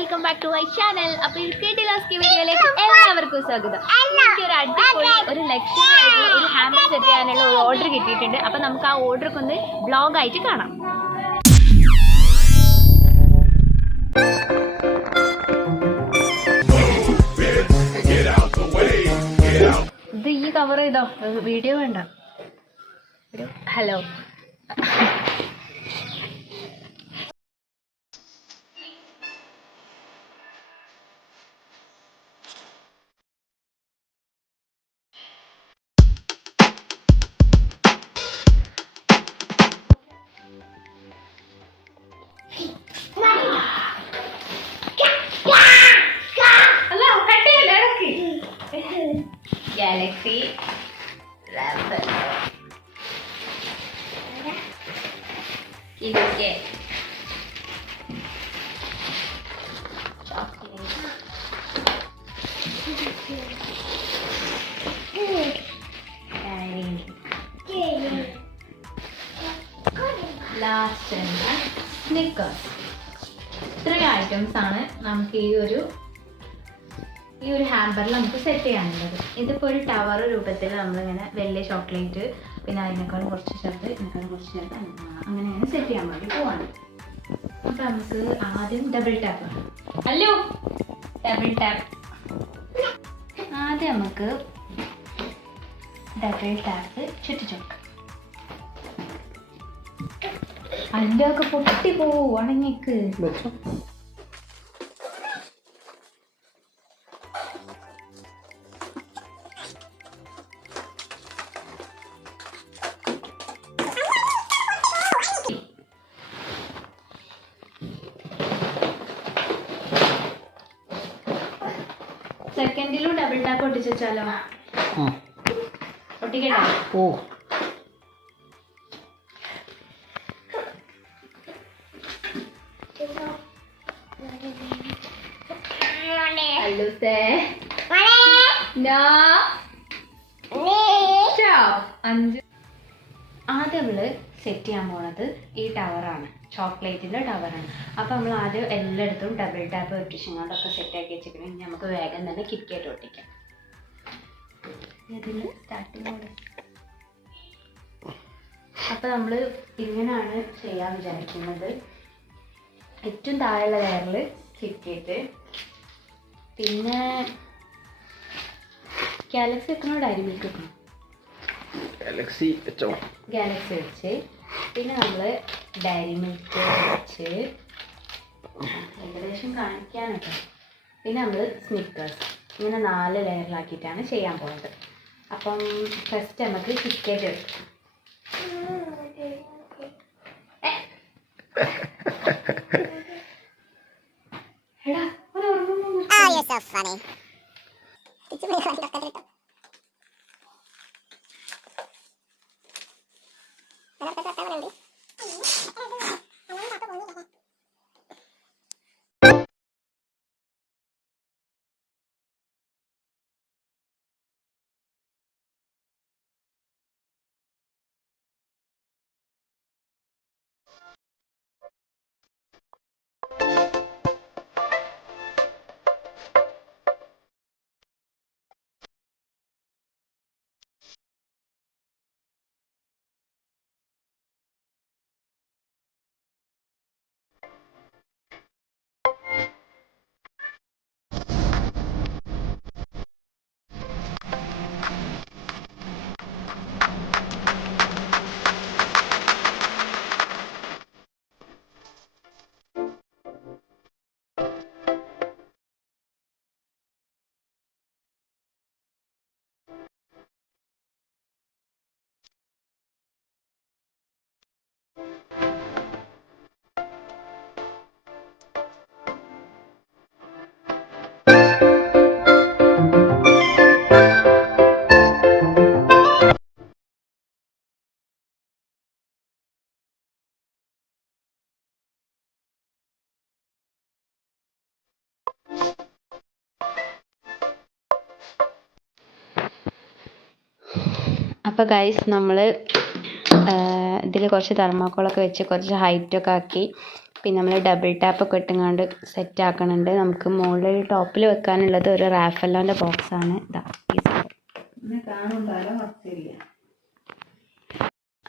Welcome back to my channel. അപ്പോൾ ഈ കിടിലാസ്കി വീഡിയോയിലേക്ക് എല്ലാവർക്കും സ്വാഗതം. എനിക്കൊരു അടിപൊളി ഒരു ലക്ഷറി ആയിട്ടുള്ള ഒരു ഹാമ്പർ സെറ്റ് ചെയ്യാനുള്ള ഒരു ഓർഡർ കിട്ടിയിട്ടുണ്ട്. അപ്പോൾ നമുക്ക് ആ ഓർഡർക്ക് ഒന്ന് ബ്ലോഗായിട്ട് കാണാം. ഇത് ഈ കവർ ചെയ്തോ, വീഡിയോ വേണ്ട. ഹലോ, ഗാലക്സി ഇതൊക്കെ ലാസ്റ്റ് സ്നിക്കേഴ്സ്. ഇത്രയും ഐറ്റംസ് ആണ് നമുക്ക് ഈ ഒരു ഹാമ്പറിൽ നമുക്ക് സെറ്റ് ചെയ്യാനുള്ളത്. ഇതിപ്പോൾ ഒരു ടവർ രൂപത്തിൽ നമ്മളിങ്ങനെ വലിയ ചോക്ലേറ്റ്, പിന്നെ അതിനേക്കാളും കുറച്ച് ചെറുത്, ഇതിനേക്കാളും കുറച്ച് ചെറുത്, അങ്ങനെയാണ് സെറ്റ് ചെയ്യാൻ വേണ്ടി പോവാണ്. അപ്പം നമുക്ക് ആദ്യം ഡബിൾ ടാപ്പ് വേണം. അല്ലോ, ഡബിൾ ടാപ്പ്. ആദ്യം നമുക്ക് ഡബിൾ ടാപ്പ് ചുറ്റിച്ചോക്ക്. അല്ലൊക്കെ പൊട്ടി പോവും, ഉണങ്ങിക്ക്. സെക്കൻഡിലും ഡബിൾ ടാപ്പ് ഒട്ടിച്ചാലോ? ഒട്ടിക്കട്ടോ? ഓ, ആദ്യം നമ്മള് സെറ്റ് ചെയ്യാൻ പോണത് ഈ ടവറാണ്, ചോക്ലേറ്റിന്റെ ടവറാണ്. അപ്പൊ നമ്മൾ ആദ്യം എല്ലായിടത്തും ഡബിൾ ടാപ്പ് ഒട്ടിച്ചൊക്കെ സെറ്റ് ആക്കി വെച്ചിട്ടുണ്ടെങ്കിൽ നമുക്ക് വേഗം തന്നെ കിറ്റ്കാറ്റ് ഒട്ടിക്കാം. ഇതിന് സ്റ്റാർട്ടിങ് അപ്പൊ നമ്മൾ ഇങ്ങനെയാണ് ചെയ്യാൻ വിചാരിക്കുന്നത്. ഏറ്റവും താഴെയുള്ള ലെയറിൽ കിറ്റ്കാറ്റ്, പിന്നെ ഗാലക്സി വെക്കണോ ഡയറി മിൽക്ക് വെക്കണം? ഗാലക്സി വെച്ച്, പിന്നെ നമ്മൾ ഡയറി മിൽക്ക് വെച്ച് ഏകദേശം കാണിക്കാനൊക്കെ. പിന്നെ നമ്മൾ സ്നിക്കേഴ്സ്, ഇങ്ങനെ 4 ലെയറിലാക്കിയിട്ടാണ് ചെയ്യാൻ പോകുന്നത്. അപ്പം ഫസ്റ്റ് നമുക്ക് കിറ്റ്കാറ്റ് വെക്കാം. എടാ, അപ്പോൾ ഗൈസ് നമ്മൾ ഇതിൽ കുറച്ച് തെർമാക്കോളൊക്കെ വെച്ച് കുറച്ച് ഹൈറ്റൊക്കെ ആക്കി പിന്നെ നമ്മൾ ഡബിൾ ടാപ്പൊക്കെ ഇട്ടുങ്ങാണ്ട് സെറ്റ് ആക്കണുണ്ട്. നമുക്ക് മുകളിൽ ടോപ്പിൽ വെക്കാനുള്ളത് ഒരു റാഫലോൻ്റെ ബോക്സാണ്. ഇതാ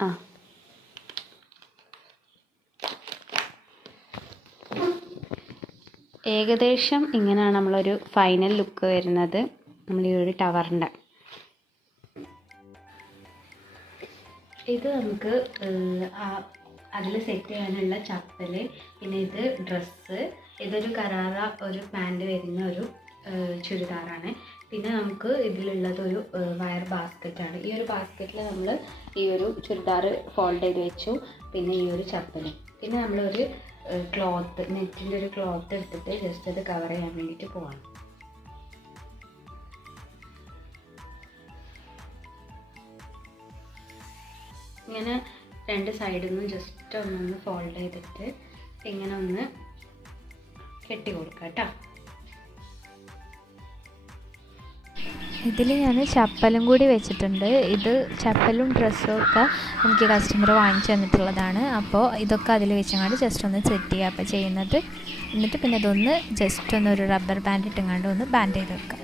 ആ ഏകദേശം ഇങ്ങനെയാണ് നമ്മളൊരു ഫൈനൽ ലുക്ക് വരുന്നത് നമ്മൾ ഈ ഒരു ടവറിൻ്റെ. ഇത് നമുക്ക് അതിൽ സെറ്റ് ചെയ്യാനുള്ള ചപ്പൽ, പിന്നെ ഇത് ഡ്രസ്സ്, ഇതൊരു കരാറ ഒരു പാൻറ് വരുന്ന ഒരു ചുരിദാറാണ്. പിന്നെ നമുക്ക് ഇതിലുള്ളത് ഒരു വയർ ബാസ്ക്കറ്റാണ്. ഈ ഒരു ബാസ്ക്കറ്റിൽ നമ്മൾ ഈ ഒരു ചുരിദാർ ഫോൾഡ് ചെയ്ത് വെച്ചു. പിന്നെ ഈ ഒരു ചപ്പൽ, പിന്നെ നമ്മളൊരു ക്ലോത്ത്, നെറ്റിൻ്റെ ഒരു ക്ലോത്ത് എടുത്തിട്ട് ജസ്റ്റ് അത് കവർ ചെയ്യാൻ വേണ്ടിയിട്ട് പോവാണ്. ഇങ്ങനെ രണ്ട് സൈഡിൽ നിന്നും ജസ്റ്റ് ഒന്നൊന്ന് ഫോൾഡ് ചെയ്തിട്ട് ഇങ്ങനെ ഒന്ന് കെട്ടി കൊടുക്കുക കേട്ടോ. ഇതിൽ ഞാൻ ചപ്പലും കൂടി വെച്ചിട്ടുണ്ട്. ഇത് ചപ്പലും ഡ്രസ്സും ഒക്കെ എനിക്ക് കസ്റ്റമർ വാങ്ങിച്ചു തന്നിട്ടുള്ളതാണ്. അപ്പോൾ ഇതൊക്കെ അതിൽ വെച്ചങ്ങാണ്ട് ജസ്റ്റ് ഒന്ന് സെറ്റ് ചെയ്യുക അപ്പോൾ ചെയ്യുന്നത്. എന്നിട്ട് പിന്നെ ഇതൊന്ന് ജസ്റ്റ് ഒന്ന് ഒരു റബ്ബർ ബാൻഡ് ഇട്ടുങ്ങാണ്ട് ഒന്ന് ബാൻഡ് ചെയ്ത് വെക്കുക.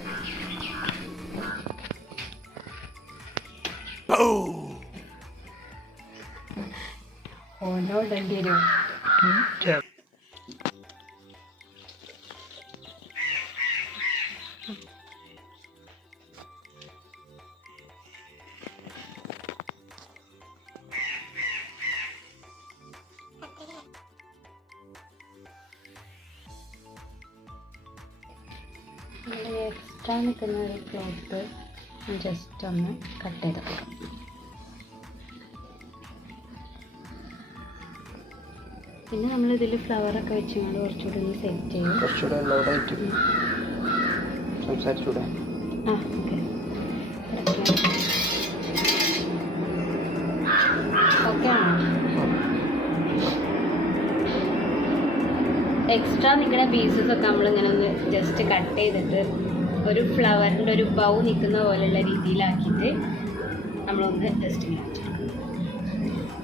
എക്സ്ട്രാ നിൽക്കുന്ന ഒരു ക്ലോത്ത് ജസ്റ്റ് ഒന്ന് കട്ട് ചെയ്ത് വെക്കാം. പിന്നെ നമ്മളിതിൽ ഫ്ലവറൊക്കെ വെച്ചുകൊണ്ട് കുറച്ചുകൂടി ഒന്ന് സെറ്റ് ചെയ്യും. ഓക്കെ ആണോ? എക്സ്ട്രാ നിൽക്കുന്ന പീസസ് ഒക്കെ നമ്മളിങ്ങനെ ഒന്ന് ജസ്റ്റ് കട്ട് ചെയ്തിട്ട് ഒരു ഫ്ലവറിൻ്റെ ഒരു ബൗ നിൽക്കുന്ന പോലെയുള്ള രീതിയിലാക്കിയിട്ട് നമ്മളൊന്ന് ജസ്റ്റ് ഇങ്ങനെ വെച്ചിട്ടുണ്ട്.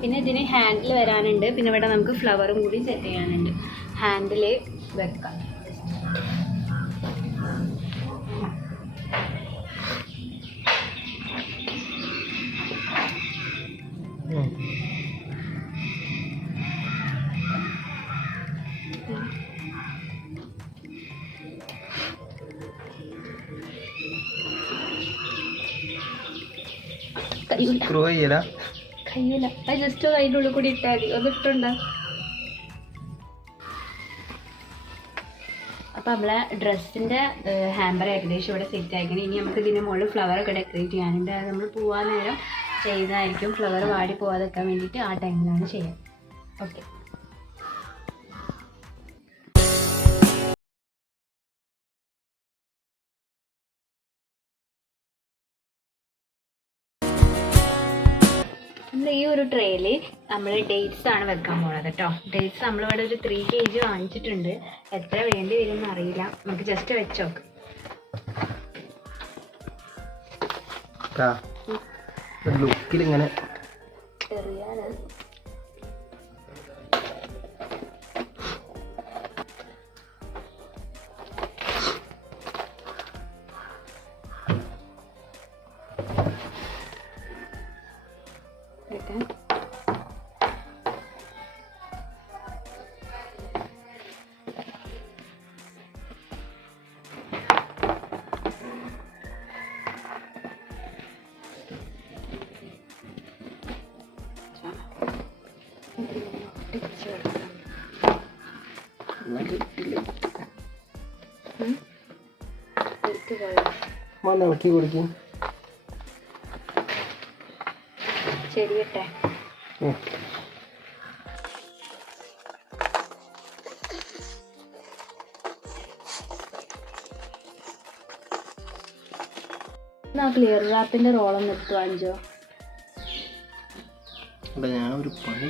പിന്നെ ഇതിന് ഹാൻഡിൽ വരാനുണ്ട്. പിന്നെ ഇവിടെ നമുക്ക് ഫ്ലവറും കൂടി സെറ്റ് ചെയ്യാനുണ്ട്. ഹാൻഡിൽ വെക്കാം. കഴിയൂല, അത് ജസ്റ്റ് അതിൻ്റെ ഉള്ളിൽ കൂടി ഇട്ടാൽ മതി. അത് ഇട്ടുണ്ടോ? അപ്പം നമ്മളെ ഡ്രസ്സിൻ്റെ ഹാമ്പർ ഏകദേശം ഇവിടെ സെറ്റ് ആയിരിക്കണം. ഇനി നമുക്ക് ഇതിൻ്റെ മുകളിൽ ഫ്ലവറൊക്കെ ഡെക്കറേറ്റ് ചെയ്യാനുണ്ട്. അത് നമ്മൾ പോകാൻ നേരം ചെയ്യുന്നതായിരിക്കും. ഫ്ലവർ വാടി പോകാതിരിക്കാൻ വേണ്ടിയിട്ട് ആ ടൈമിലാണ് ചെയ്യുക. ഓക്കെ. ഈ ഒരു ട്രേയിൽ നമ്മൾ ഡേറ്റ്സ് ആണ് വെക്കാൻ പോകുന്നത് കേട്ടോ. ഡേറ്റ്സ് നമ്മളിവിടെ ഒരു 3 kg വാങ്ങിച്ചിട്ടുണ്ട്. എത്ര വേണ്ടി വരും എന്ന് അറിയില്ല. നമുക്ക് ജസ്റ്റ് വെച്ചോക്ക്. ലുക്കിലിങ്ങനെ ചെറിയാണ്. ഇളക്കി കൊടുക്കും. ശരി കേട്ടെ. ക്ലിയർ റാപ്പിന്റെ റോളൊന്ന് എടുത്തു വാങ്ങിച്ചോ. ഞാൻ ഒരു പണി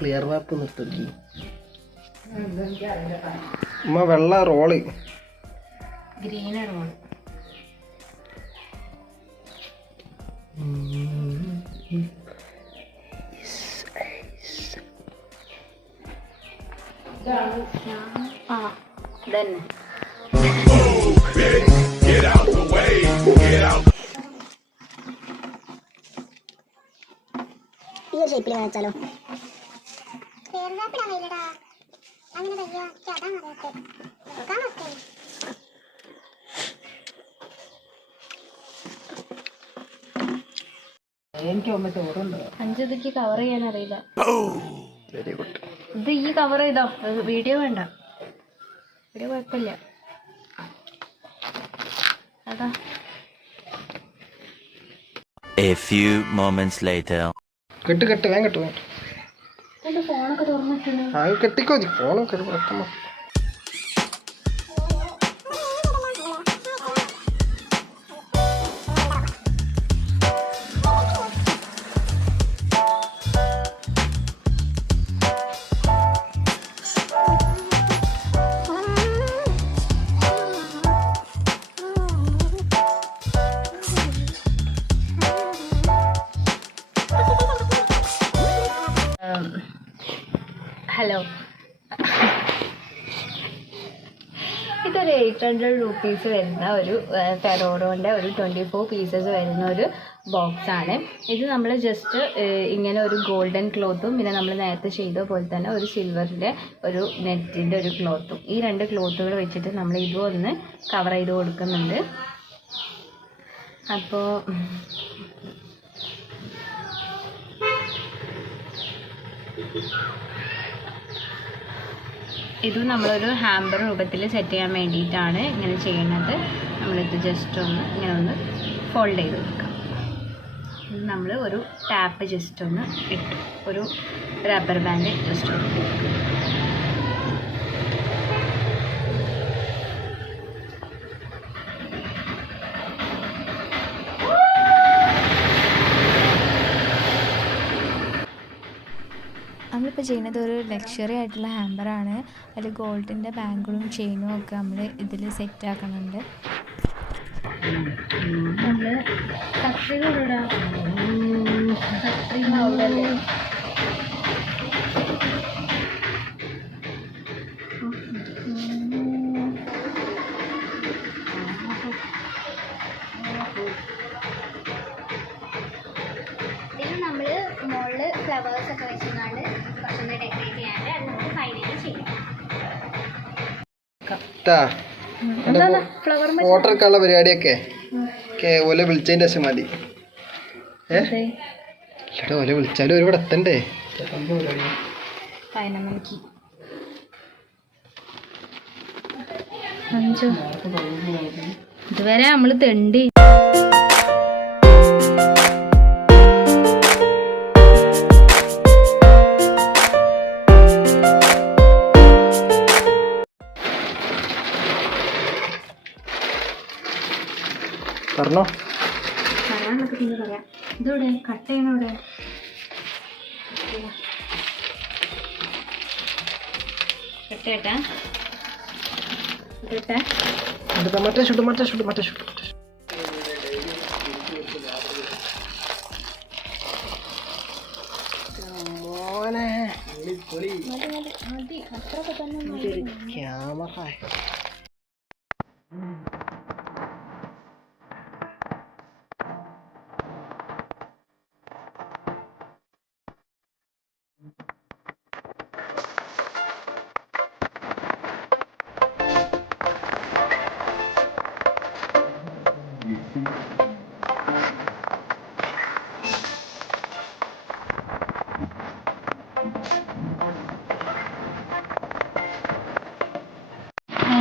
ക്ലിയർ റാപ്പ് നിർത്തി വെള്ള റോള്, ഗ്രീൻ റോള്. ആ ഇതന്നെ. ഈ ഒരു ഷേപ്പിൽ വെച്ചാലോ? എനിക്ക് ഒന്ന് ചോറുണ്ട്. അഞ്ചിക്ക് കവർ ചെയ്യാൻ അറിയില്ല. Very good. ഇത് ഈ കവർ ചെയ്തോ, വീഡിയോ വേണ്ട, വീഡിയോ കുഴപ്പമില്ല. അതാ A few moments later. കെട്ട് കെട്ട് വേഗം കെട്ട് വേഗം. എന്റെ ഫോണൊക്കെ തുറന്നിട്ടുണ്ട്. ആ കെട്ടിക്കോ ഫോണൊക്കെ പെട്ടെന്ന്. ഹലോ, ഇതൊരു 800 റുപ്പീസ് വരുന്ന ഒരു ഫെറോറോൻ്റെ ഒരു 24 പീസസ് വരുന്ന ഒരു ബോക്സാണ്. ഇത് നമ്മൾ ജസ്റ്റ് ഇങ്ങനെ ഒരു ഗോൾഡൻ ക്ലോത്തും പിന്നെ നമ്മൾ നേരത്തെ ചെയ്ത പോലെ തന്നെ ഒരു സിൽവറിൻ്റെ ഒരു നെറ്റിൻ്റെ ഒരു ക്ലോത്തും, ഈ 2 ക്ലോത്തുകൾ വെച്ചിട്ട് നമ്മൾ ഇതും ഒന്ന് കവർ ചെയ്ത് കൊടുക്കുന്നുണ്ട്. അപ്പോൾ ഇത് നമ്മളൊരു ഹാമ്പർ രൂപത്തിൽ സെറ്റ് ചെയ്യാൻ വേണ്ടിയിട്ടാണ് ഇങ്ങനെ ചെയ്യുന്നത്. നമ്മളിത് ജസ്റ്റ് ഒന്ന് ഇങ്ങനെ ഒന്ന് ഫോൾഡ് ചെയ്ത് കൊടുക്കാം. ഇത് നമ്മൾ ഒരു ടാപ്പ് ജസ്റ്റ് ഒന്ന് ഇട്ടു, ഒരു റബ്ബർ ബാൻഡ് ജസ്റ്റ് ഒന്ന് കൊടുക്കുക. നമ്മളിപ്പോൾ ചെയ്യുന്നത് ഒരു ലക്ഷറി ആയിട്ടുള്ള ഹാമ്പറാണ്. അതിൽ ഗോൾഡിൻ്റെ ബാങ്കിളും ചെയിനും ഒക്കെ നമ്മൾ ഇതിൽ സെറ്റ് ആക്കുന്നുണ്ട്. നമ്മൾ കത്രിക ഇടാം, കത്രിക അവിടെ ഇതിന് നമ്മൾ മുകളിൽ ഫ്ലവേഴ്സ് ഒക്കെ വെച്ചുകൊണ്ട് കുറച്ചൊന്ന് ഡെക്കറേറ്റ് ചെയ്യാണ്ട് അത് നമുക്ക് ഫൈനലി ചെയ്യാം. ഫോട്ടോ എടുക്കാനുള്ള പരിപാടിയൊക്കെ ഓലെ വിളിച്ചതിന്റെ ശേഷം മതി. ചേട്ടാ ഓലെ വിളിച്ചാലും ഒരുപാട് എത്തണ്ടേ? 11 5 ഇതുവരെ നമ്മൾ തെണ്ടി. പറഞ്ഞോ. പറയാനൊക്കെ പിന്നെ പറയാം. ഇതോടെ കട്ട് ചെയ്യണോടെ? കട്ടേട്ടാ ഇട്ടെ മറ്റേ ഷൂട്ട് മറ്റേ ഷൂട്ട് മറ്റേ ഷൂട്ട്. മോനെ ക്യാമറ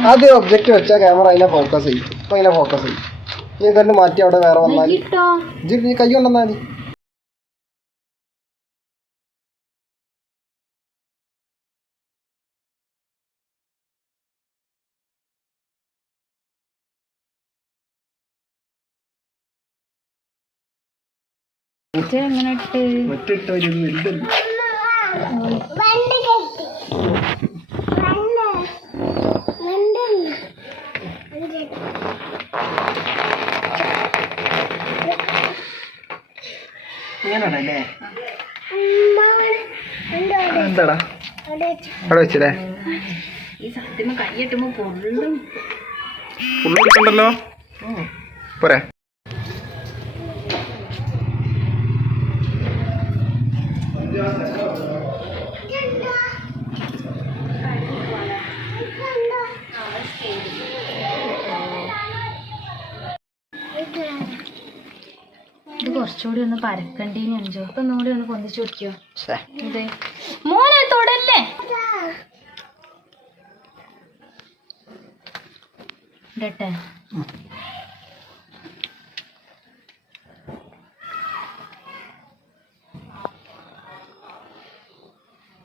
ആദ്യം ഒബ്ജക്റ്റ് വെച്ചാൽ ക്യാമറ അതിനെ ഫോക്കസ് ചെയ്യും. ഇപ്പം അതിനെ ഫോക്കസ് ചെയ്യും. നീ തന്നെ മാറ്റി അവിടെ വേറെ വന്നാൽ നീ കൈ കൊണ്ടുവന്നാൽ മതി. എങ്ങനെ ഇട്ട് ഒറ്റിട്ട് ഒരു വലുതല്ല. ഇങ്ങനെയാണല്ലേ? എന്താടാ അവിടെ വെച്ചില്ലേ? ഈ സത്യമ കൈയിട്ടുമ്പോ പൊള്ളും. ഫുള്ള് എടുക്കണ്ടല്ലോ. പോരെ? ഇത് കുറച്ചുകൂടി ഒന്ന് പരക്കണ്ടീനി അഞ്ചോ. അപ്പൊ ഒന്നുകൂടി ഒന്ന് പൊന്തിച്ചു കൊടുക്കോ. ഇത് മോനെ തൊടല്ലേ. ഇടട്ടെ.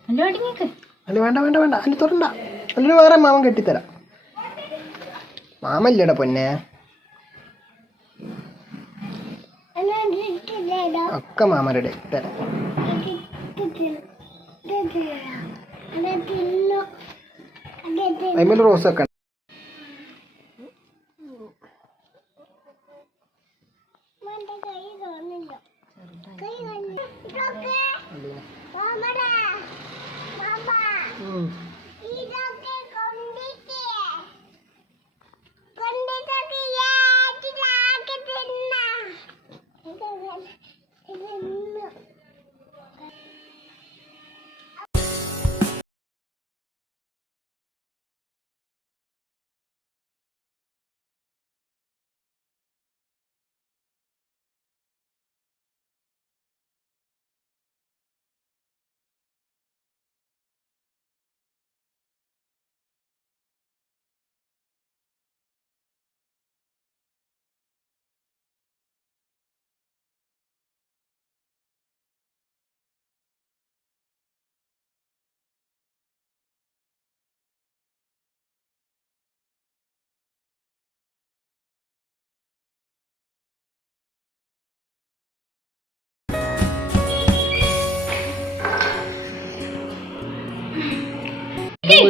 അല്ല അടിങ്ങക്ക്. അല്ല വേണ്ട വേണ്ട വേണ്ട, അതിന് തൊടണ്ട. അതിന് വേറെ മാമൻ കെട്ടിത്തരാം. മാമല്ലേടാ പൊന്നെ, ഒക്കെ മാമരുടെ തരാം. അതിൽ റോസ് ഒക്കെ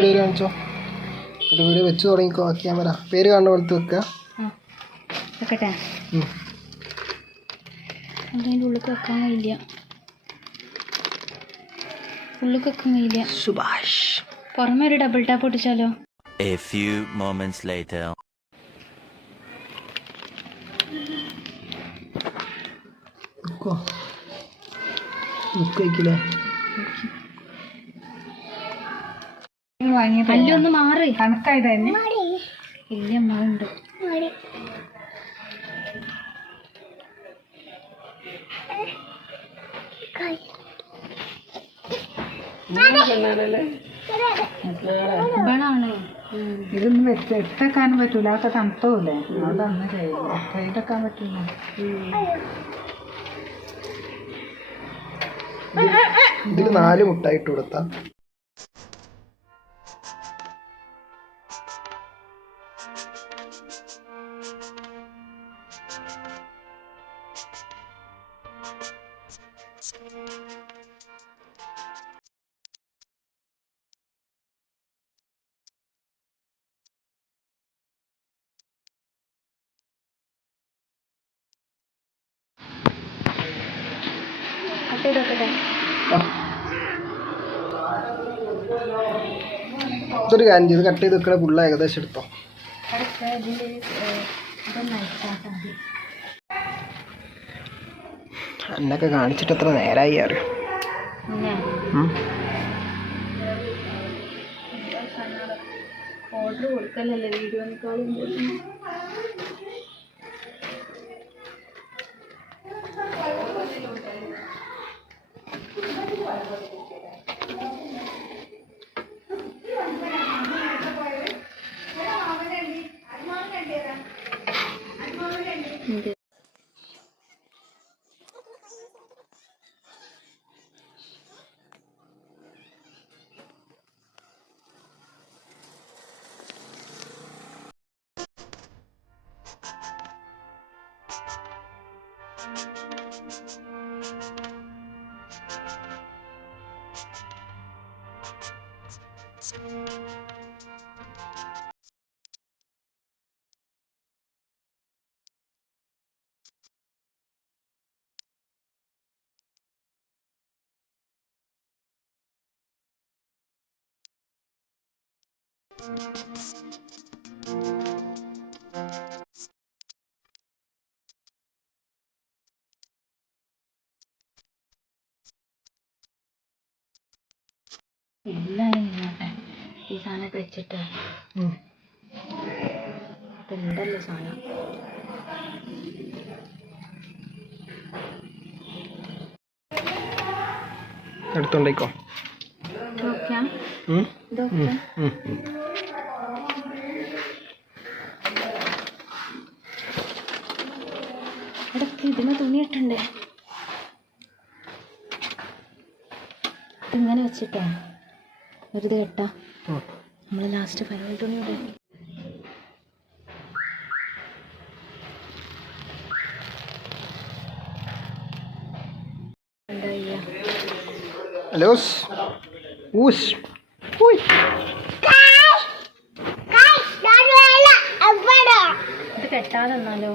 വീഡിയോ കാണിച്ചോ. ഒരു വീഡിയോ വെച്ച് തുടങ്ങിക്കോ. ക്യാമറ പേര് കാണുന്ന പോലത്തെ വെക്കുക. വെക്കട്ടെ. അതിൻ്റെ ഉള്ളിൽ വെക്കാൻ കഴിയില്ല. ഉള്ളിൽ വെക്കാൻ കഴിയില്ല. സുഭാഷ് പുറമെ ഒരു ഡബിൾ ടാപ്പ് പൊട്ടിച്ചാലോ. A few moments later. അല്ലൊന്ന് മാറി കണക്കായതായിരുന്നു. ഇല്ല അമ്മുണ്ട്. ഇതൊന്നും വെച്ച് ഇട്ടേക്കാനും പറ്റൂല. അതൊക്കെ തണുത്തൂല്ലേ, അതൊന്നും ചെയ്യില്ല. ചെയ്തെക്കാൻ പറ്റൂല. ഇതിൽ 4 മുട്ടായിട്ട് കൊടുത്താ ഇതൊരു കാര്യം ചെയ്ത് കട്ട് ചെയ്ത് വെക്കണ പുള്ള ഏകദേശം എടുത്തോ. എന്നൊക്കെ കാണിച്ചിട്ട് എത്ര നേരമായി അറിയോ. ഓർഡർ കൊടുക്കലല്ലേ വീഡിയോനേക്കാളും. എല്ലാവരും ഇങ്ങോട്ടെ ഈ സാധനമൊക്കെ വെച്ചിട്ട് ഉണ്ടല്ലോ സാധനം. എടുത്തോണ്ടേക്കോ. നോക്കാം ഉം. ഇതൊക്കെ ഉം. ഇടയ്ക്ക് ഇതിന് തുണി ഇട്ടുണ്ട്. ഇതിങ്ങനെ വെച്ചിട്ടോ വെറുതെ കെട്ടാ. നമ്മൾ ലാസ്റ്റ് ഫൈനൽ തുണി ഇവിടെ എന്താ ചെയ്യാ. ലൂസ് ഊസ് ഉയ്. ഇത് കെട്ടാതെ നിന്നാലോ?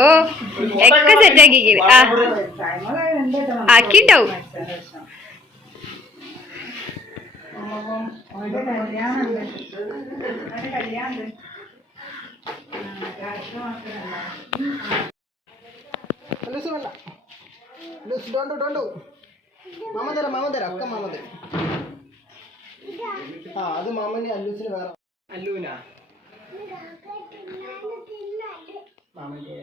ഓ ഒക്കെ സെറ്റാക്കി ആക്കിണ്ടാവും. ലൂസ് വേണ്ട. ലൂസ് ഡോണ്ടു. മാമ തരാം ഒക്കെ മാമ തരും. അത് മാമന് അല്ലൂസിന് വേറെ. അല്ലൂനാ മാമന്റെ